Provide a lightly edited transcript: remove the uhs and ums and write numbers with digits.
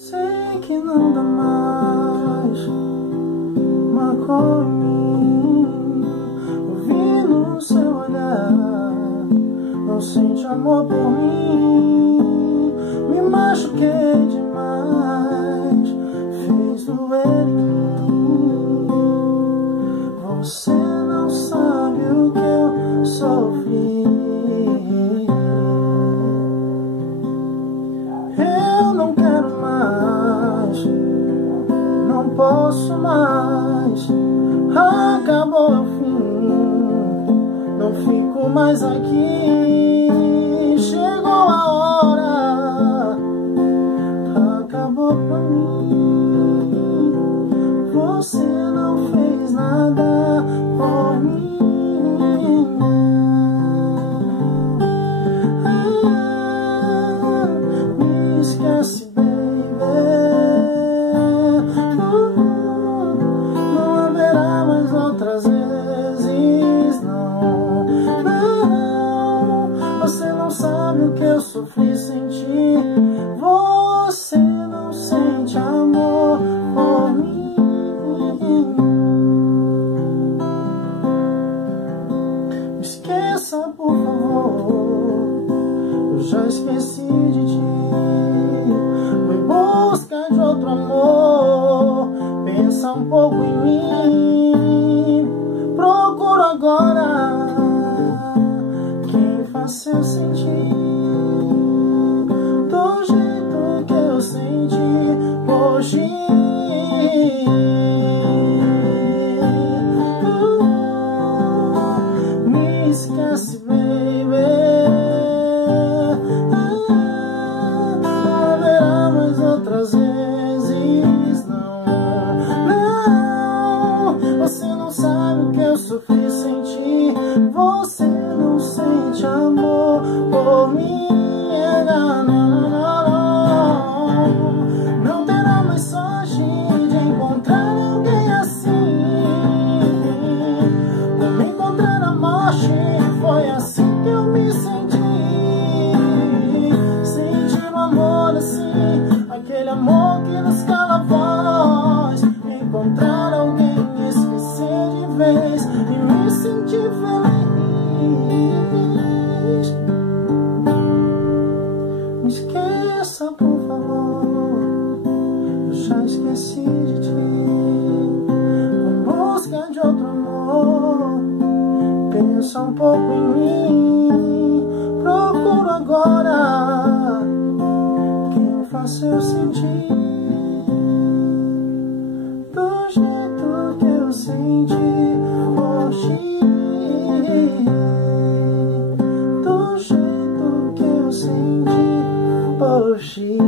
Sei que não dá mais, marcou em mim. Eu vi no seu olhar, não sente amor por mim. Me machuquei demais, fez doer em mim. Você não sabe o que eu sofri. Eu não quero mais, não posso mais, acabou o fim, não fico mais aqui. Chegou a hora, acabou pra mim. Você não fez nada por mim. Me esquece, baby. Não haverá mais outras vezes, não. Não, você não sabe o que eu sofri sem ti. Você não sente amor por mim. Me esqueça, por favor, eu já esqueci de ti. Vou em busca de outro amor, pensa um pouco em mim. Procuro agora quem faça eu sentir do jeito que eu senti hoje. Me esquece, baby. Não haverá mais outras vezes, não. Não, você não sabe o que eu sofri sem ti. Você não sente amor por mim. Não, não, não, não. Não terá mais sorte de encontrar alguém assim. Como encontrar a morte, foi assim que eu me senti. Sentir um amor assim, aquele amor que nos cala a voz. Encontrar alguém, esquecer de vez e me sentir feliz. Me esqueça, por favor, eu já esqueci de ti. Em busca de outro amor, pensa um pouco em mim. Procuro agora quem faça eu sentir do jeito que eu senti hoje. Do jeito que eu senti hoje.